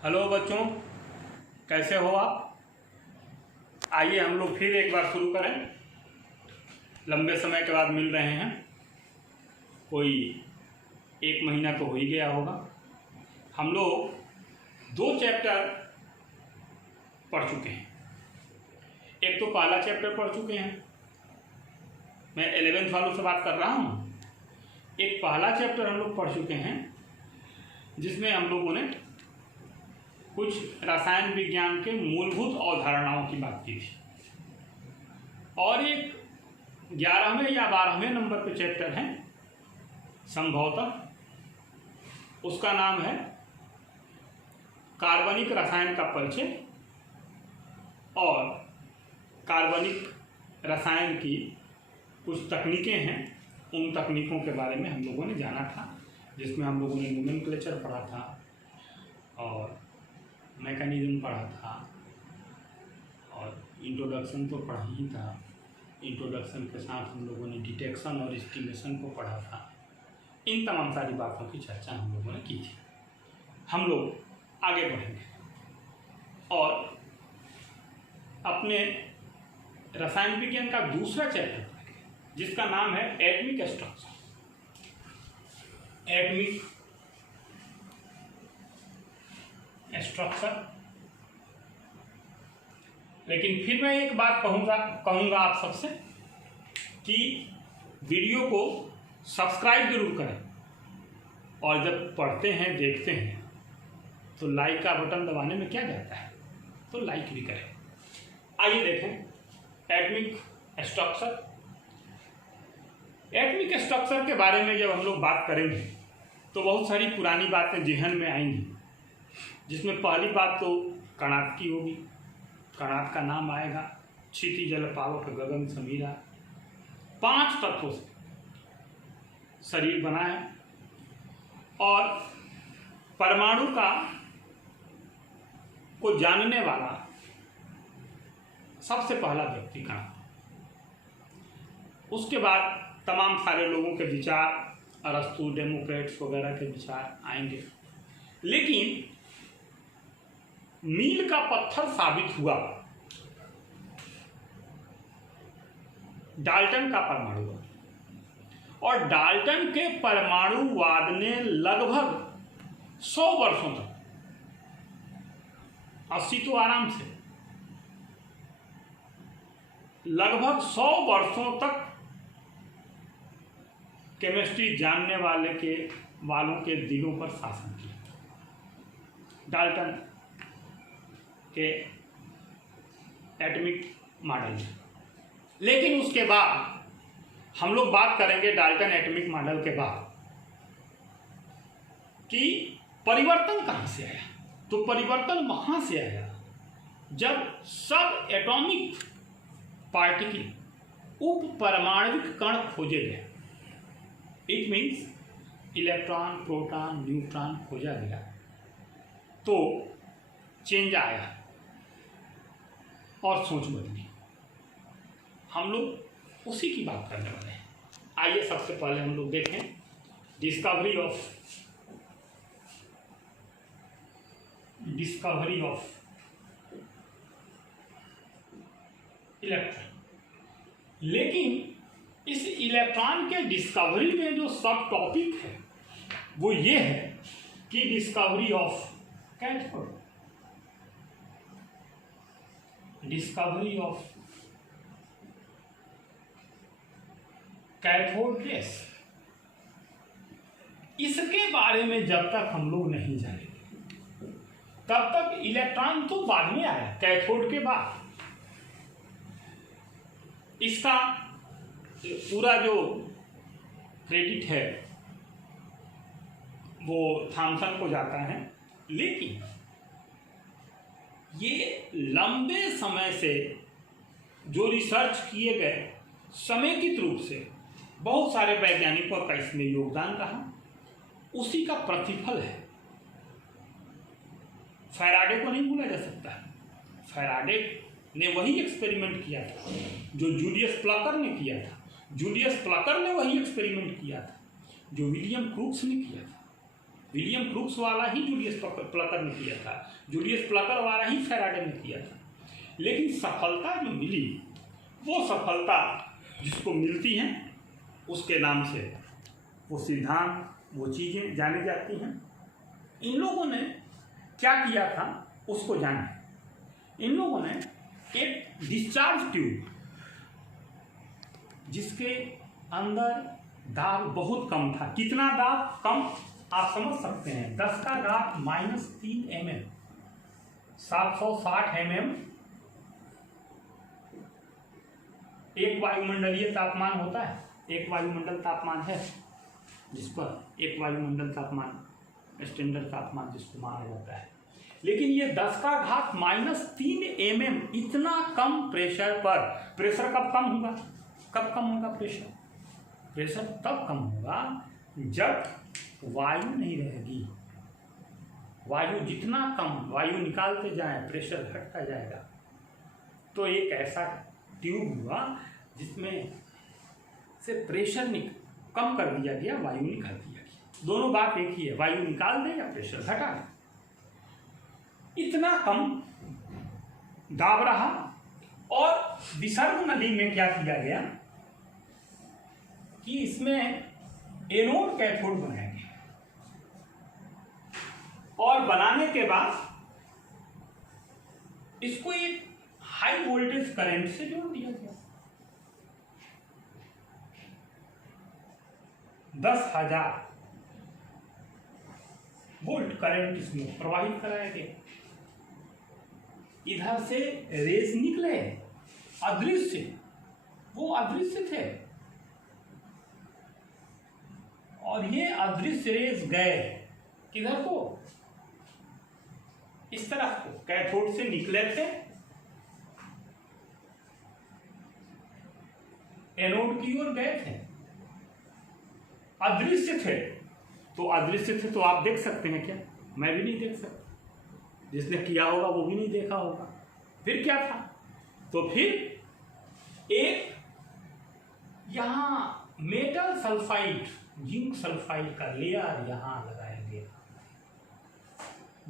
Hello बच्चों, कैसे हो आप। आइए हम लोग फिर एक बार शुरू करें। लंबे समय के बाद मिल रहे हैं, कोई 1 महीना तो हो ही गया होगा। हम लोग 2 चैप्टर पढ़ चुके हैं। एक तो पहला चैप्टर पढ़ चुके हैं, मैं 11th वालों से बात कर रहा हूँ। एक पहला चैप्टर हम लोग पढ़ चुके हैं जिसमें हम लोगों ने कुछ रसायन विज्ञान के मूलभूत अवधारणाओं की बात की थी। और एक 11वें या 12वें नंबर पे चैप्टर है संभवतः, उसका नाम है कार्बनिक रसायन का परिचय और कार्बनिक रसायन की कुछ तकनीकें हैं। उन तकनीकों के बारे में हम लोगों ने जाना था, जिसमें हम लोगों ने नोमेनक्लेचर पढ़ा था और मैकेनिज्म पढ़ा था और इंट्रोडक्शन तो पढ़ा ही था। इंट्रोडक्शन के साथ हम लोगों ने डिटेक्शन और एस्टिमेशन को पढ़ा था। इन तमाम सारी बातों की चर्चा हम लोगों ने की थी। हम लोग आगे बढ़ेंगे और अपने रसायन विज्ञान का दूसरा चैप्टर पढ़ेंगे जिसका नाम है एटमिक स्ट्रक्चर। Atomic structure. लेकिन फिर मैं एक बात कहूँगा आप सबसे कि वीडियो को सब्सक्राइब जरूर करें और जब पढ़ते हैं देखते हैं तो लाइक का बटन दबाने में क्या जाता है, तो लाइक भी करें। आइए देखें एटमिक स्ट्रक्चर। एटमिक स्ट्रक्चर के बारे में जब हम लोग बात करेंगे तो बहुत सारी पुरानी बातें जहन में आएंगी, जिसमें पहली बात तो कणाद की होगी। कणाद का नाम आएगा, क्षिति जल पावक गगन समीरा। 5 तत्वों से शरीर बना है और परमाणु को जानने वाला सबसे पहला व्यक्ति कणाद। उसके बाद तमाम सारे लोगों के विचार, अरस्तु, डेमोक्रेट्स वगैरह के विचार आएंगे। लेकिन मील का पत्थर साबित हुआ डाल्टन का परमाणुवाद। और डाल्टन के परमाणुवाद ने लगभग 100 वर्षों तक, 80 तो आराम से, लगभग 100 वर्षों तक केमिस्ट्री जानने वालों के दिलों पर शासन किया। डाल्टन के एटमिक मॉडल। लेकिन उसके बाद हम लोग बात करेंगे डाल्टन एटमिक मॉडल के बाद कि परिवर्तन कहाँ से आया। तो परिवर्तन वहाँ से आया जब सब एटॉमिक पार्टिकल, उप परमाणविक कण खोजे गए। It means electron, proton, neutron खोजा गया तो चेंज आया और सोच बदली। हम लोग उसी की बात करने वाले हैं। आइए सबसे पहले हम लोग देखें डिस्कवरी ऑफ इलेक्ट्रॉन। लेकिन इस इलेक्ट्रॉन के डिस्कवरी में जो सब टॉपिक है वो ये है कि discovery of cathode, discovery of cathode rays. इसके बारे में जब तक हम लोग नहीं जानेंगे तब तक इलेक्ट्रॉन तो बाद में आया, कैथोड के बाद। इसका पूरा जो क्रेडिट है वो थॉमसन को जाता है। लेकिन ये लंबे समय से जो रिसर्च किए गए, समेकित रूप से बहुत सारे वैज्ञानिकों का इसमें योगदान रहा, उसी का प्रतिफल है। फैराडे को नहीं भूला जा सकता। फैराडे ने वही एक्सपेरिमेंट किया था जो जूलियस प्लकर ने किया था। जूलियस प्लकर ने वही एक्सपेरिमेंट किया था जो विलियम क्रूक्स ने किया था। विलियम क्रूक्स वाला ही जूलियस प्लकर ने किया था, जूलियस प्लकर वाला ही फैराडे ने किया था। लेकिन सफलता जो मिली, वो सफलता जिसको मिलती है उसके नाम से वो सिद्धांत, वो चीज़ें जानी जाती हैं। इन लोगों ने क्या किया था उसको जाने। इन लोगों ने एक डिस्चार्ज ट्यूब, जिसके अंदर दाब बहुत कम था, कितना दाब कम आप समझ सकते हैं, 10 का घात -3 mm, 760 mm एक वायुमंडलीय तापमान होता है। एक वायुमंडल तापमान है जिस पर एक वायुमंडल तापमान स्टैंडर्ड तापमान जिसको माना जाता है। लेकिन ये 10 का घात -3 mm इतना कम प्रेशर पर, प्रेशर कब कम होगा, कब कम होगा प्रेशर? प्रेशर तब कम होगा जब वायु नहीं रहेगी। वायु जितना कम वायु निकालते जाए प्रेशर घटता जाएगा। तो एक ऐसा ट्यूब हुआ जिसमें से प्रेशर कम कर दिया गया, वायु निकाल दिया गया। दोनों बात एक ही है, वायु निकाल दे या प्रेशर घटा दे। इतना कम दाब रहा। और विसर्ग नदी में क्या किया गया कि इसमें एनोड कैथोड बनाया गया, और बनाने के बाद इसको एक हाई वोल्टेज करंट से जोड़ दिया गया। 10,000 वोल्ट करंट इसमें प्रवाहित कराया गया। इधर से रेस निकले अदृश्य, वो अदृश्य थे, और ये अदृश्य रेस गए किधर को, इस तरफ को, कैथोड से निकले थे, एनोड की ओर गए थे। अदृश्य थे, तो अदृश्य थे तो आप देख सकते हैं क्या? मैं भी नहीं देख सकता, जिसने किया होगा वो भी नहीं देखा होगा। फिर क्या था? तो फिर एक यहां मेटल सल्फाइड, जिंक सल्फाइड का लेयर यहां लगाया गया,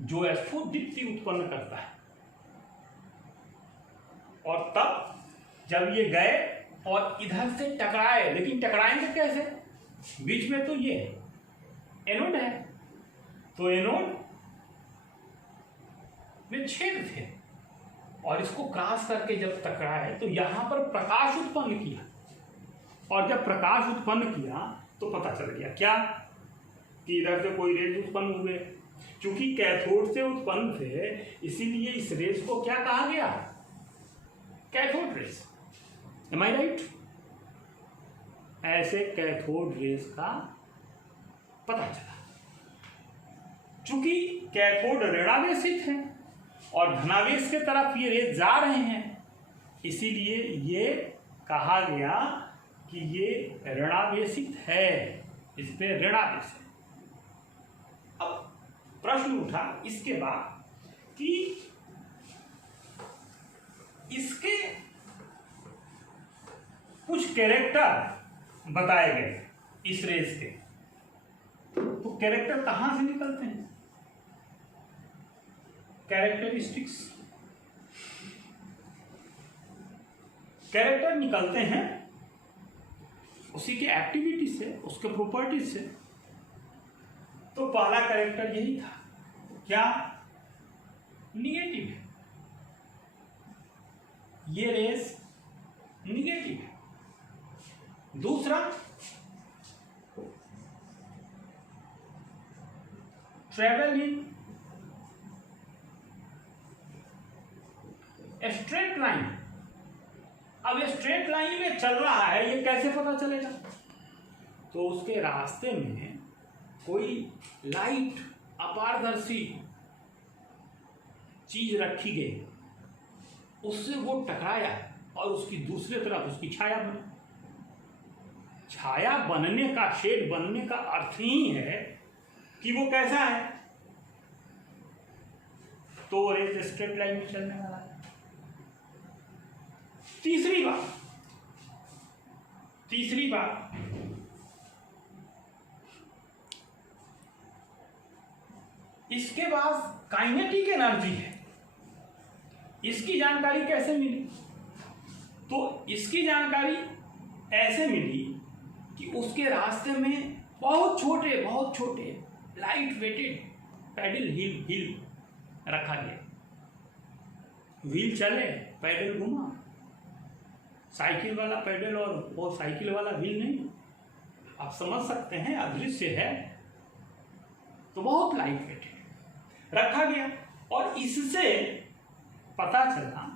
जो स्फुटदीप्ति उत्पन्न करता है। और तब जब ये गए और इधर से टकराए, लेकिन टकराएंगे कैसे? बीच में तो ये एनोड है, तो एनोड में छेद थे, और इसको क्रॉस करके जब टकराए तो यहां पर प्रकाश उत्पन्न किया। और जब प्रकाश उत्पन्न किया तो पता चल गया क्या कि इधर से कोई रेज उत्पन्न हुए। क्योंकि कैथोड से उत्पन्न थे, इसीलिए इस रेज को क्या कहा गया? Cathode rays. एम आई राइट? ऐसे कैथोड रेज का पता चला। चूंकि कैथोड ऋणावेशित है और धनावेश की तरफ ये रेज जा रहे हैं, इसीलिए ये कहा गया कि ये ऋणावेशित है, इस पे ऋणावेश है। अब प्रश्न उठा इसके बाद कि इसके कुछ कैरेक्टर बताए गए इस रेस के, तो कैरेक्टर कहां से निकलते हैं? कैरेक्टरिस्टिक्स, कैरेक्टर निकलते हैं उसी के एक्टिविटी से, उसके प्रॉपर्टीज से। तो पहला कैरेक्टर यही था, क्या? निगेटिव है, ये रेस निगेटिव है। दूसरा, ट्रेवल इन स्ट्रेट लाइन। अब ये स्ट्रेट लाइन में चल रहा है, ये कैसे पता चलेगा? तो उसके रास्ते में कोई लाइट अपारदर्शी चीज रखी गई, उससे वो टकराया और उसकी दूसरी तरफ उसकी छाया बनी। छाया बनने का, शेड बनने का अर्थ ही है कि वो कैसा है, तो रेस स्ट्रेट लाइन में चलने वाला है। तीसरी बात, इसके पास काइनेटिक एनर्जी है। इसकी जानकारी कैसे मिली? तो इसकी जानकारी ऐसे मिली कि उसके रास्ते में बहुत छोटे लाइट वेटेड पैडल व्हील रखा गया। व्हील चले, पैडल घुमा। साइकिल वाला पैडल और वो साइकिल वाला व्हील नहीं, आप समझ सकते हैं, अदृश्य है, तो बहुत लाइट वेटेड रखा गया। और इससे पता चला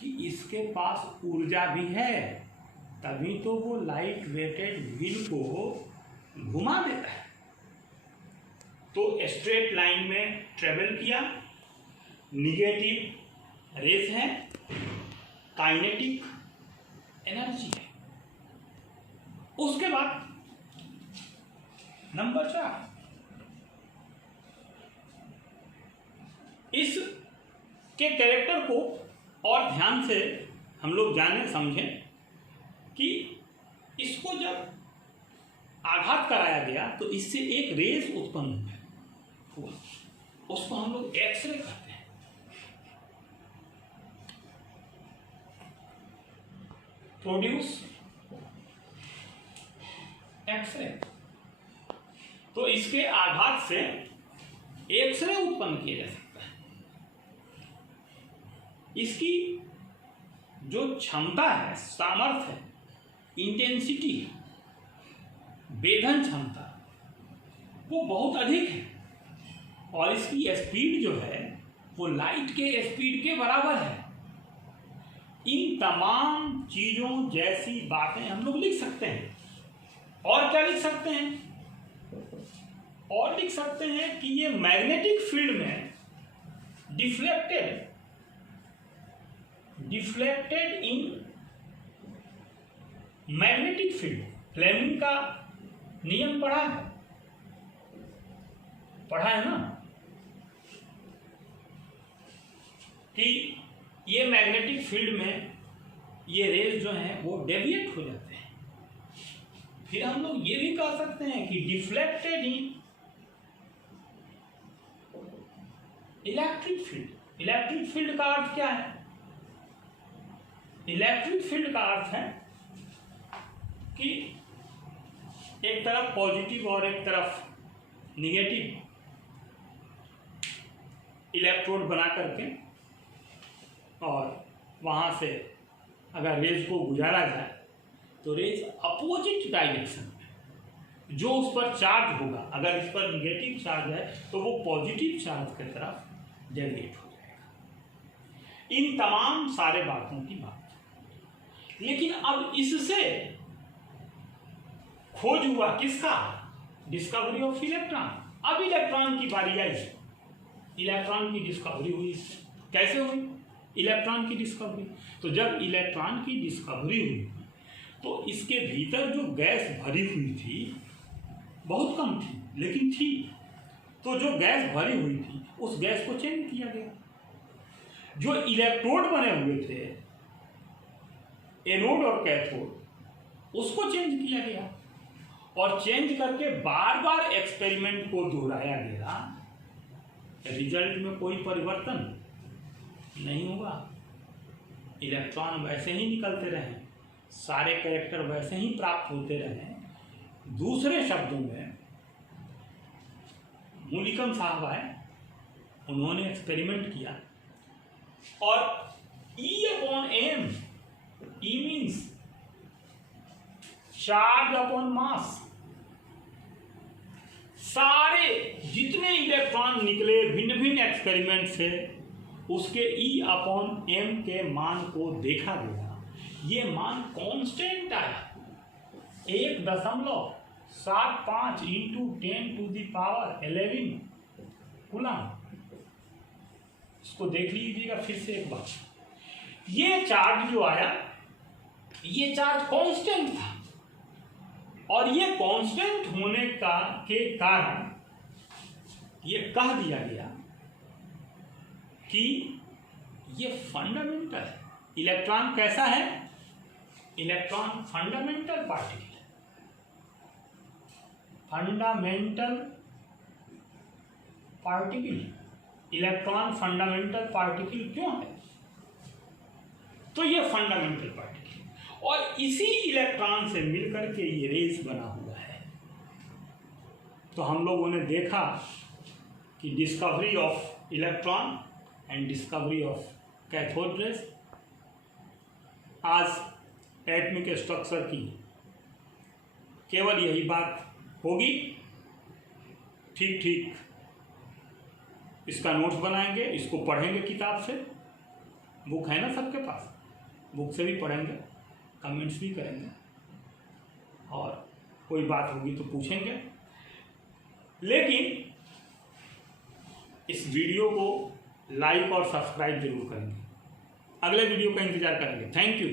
कि इसके पास ऊर्जा भी है, तभी तो वो लाइट वेटेड व्हील को घुमा देता है। तो स्ट्रेट लाइन में ट्रेवल किया, निगेटिव रेस है, काइनेटिक एनर्जी है। उसके बाद नंबर 4, इस के कैरेक्टर को और ध्यान से हम लोग जाने समझें कि इसको जब आघात कराया गया तो इससे एक रेस उत्पन्न हुआ, उसको हम लोग एक्सरे कहते हैं। Produce x ray. तो इसके आघात से एक्सरे उत्पन्न किया जा सकता है। इसकी जो क्षमता है, सामर्थ्य है, इंटेंसिटी, वेधन क्षमता, वो बहुत अधिक है। और इसकी स्पीड जो है वो लाइट के स्पीड के बराबर है। इन तमाम चीजों जैसी बातें हम लोग लिख सकते हैं। और क्या लिख सकते हैं? और लिख सकते हैं कि ये मैग्नेटिक फील्ड में deflected in magnetic field. Fleming का नियम पढ़ा है ना, कि ये मैग्नेटिक फील्ड में ये रेज जो हैं वो डेविएट हो जाते हैं। फिर हम लोग ये भी कह सकते हैं कि डिफ्लेक्टेड इन इलेक्ट्रिक फील्ड। इलेक्ट्रिक फील्ड का अर्थ क्या है? इलेक्ट्रिक फील्ड का अर्थ है कि एक तरफ पॉजिटिव और एक तरफ निगेटिव इलेक्ट्रोड बना करके, और वहाँ से अगर रेज को गुजारा जाए तो रेज अपोजिट डायरेक्शन में जो उस पर चार्ज होगा, अगर इस पर निगेटिव चार्ज है तो वो पॉजिटिव चार्ज की तरफ डेविएट हो जाएगा। इन तमाम सारे बातों की बात। लेकिन अब इससे खोज हुआ किसका? Discovery of electron. अब इलेक्ट्रॉन की बारी आई। इलेक्ट्रॉन की डिस्कवरी हुई। कैसे हुई इलेक्ट्रॉन की डिस्कवरी? तो जब इलेक्ट्रॉन की डिस्कवरी हुई तो इसके भीतर जो गैस भरी हुई थी बहुत कम थी, लेकिन थी। तो जो गैस भरी हुई थी उस गैस को चेंज किया गया। जो इलेक्ट्रोड बने हुए थे, एनोड और कैथोड, उसको चेंज किया गया। और चेंज करके बार बार एक्सपेरिमेंट को दोहराया गया। रिजल्ट में कोई परिवर्तन नहीं हुआ। इलेक्ट्रॉन वैसे ही निकलते रहे, सारे कैरेक्टर वैसे ही प्राप्त होते रहे। दूसरे शब्दों में मूलिकम साहब आए, उन्होंने एक्सपेरिमेंट किया और E/m, E means charge upon mass, सारे जितने इलेक्ट्रॉन निकले भिन्न भिन्न एक्सपेरिमेंट से उसके E/m के मान को देखा गया। ये मान कांस्टेंट आया, 1.75 इंटू 10⁻11 कूलम। इसको देख लीजिएगा फिर से एक बार। ये चार्ज जो आया, ये चार्ज कांस्टेंट था, और ये कांस्टेंट होने के कारण ये कह दिया गया कि ये फंडामेंटल है। इलेक्ट्रॉन कैसा है? इलेक्ट्रॉन फंडामेंटल पार्टिकल है। Fundamental particle, electron fundamental particle क्यों है? तो ये फंडामेंटल पार्टिकल और इसी इलेक्ट्रॉन से मिलकर के ये रेस बना हुआ है। तो हम लोगों ने देखा कि discovery of electron and discovery of cathode rays. आज एटॉमिक स्ट्रक्चर की केवल यही बात होगी। ठीक ठीक इसका नोट्स बनाएंगे, इसको पढ़ेंगे किताब से, बुक है ना सबके पास, बुक से भी पढ़ेंगे, कमेंट्स भी करेंगे और कोई बात होगी तो पूछेंगे। लेकिन इस वीडियो को लाइक और सब्सक्राइब जरूर करेंगे। अगले वीडियो का इंतजार करेंगे। Thank you.